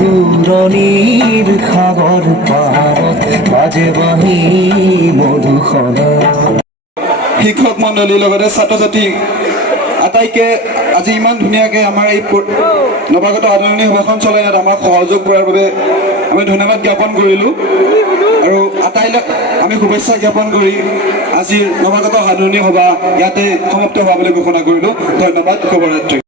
দূৰণিৰ সাগৰ পাৰত বাজে বাঁহী মধুসনা। শিক্ষক মণ্ডলীৰ লগতে ছাত্ৰ ছাত্ৰী আটাইকে আজি ইমান ধুনীয়াকৈ আমাৰ এই নৱাগত আদৰণি সভাখন চলাই ইয়াত আমাক সহযোগ কৰাৰ বাবে আমি ধন্যবাদ জ্ঞাপন কৰিলোঁ আৰু আটাইলৈ আমি শুভেচ্ছা জ্ঞাপন কৰি আজিৰ নৱাগত আদৰণি সভা ইয়াতে সমাপ্ত হোৱা বুলি ঘোষণা কৰিলোঁ। ধন্যবাদ, শুভৰাত্ৰি।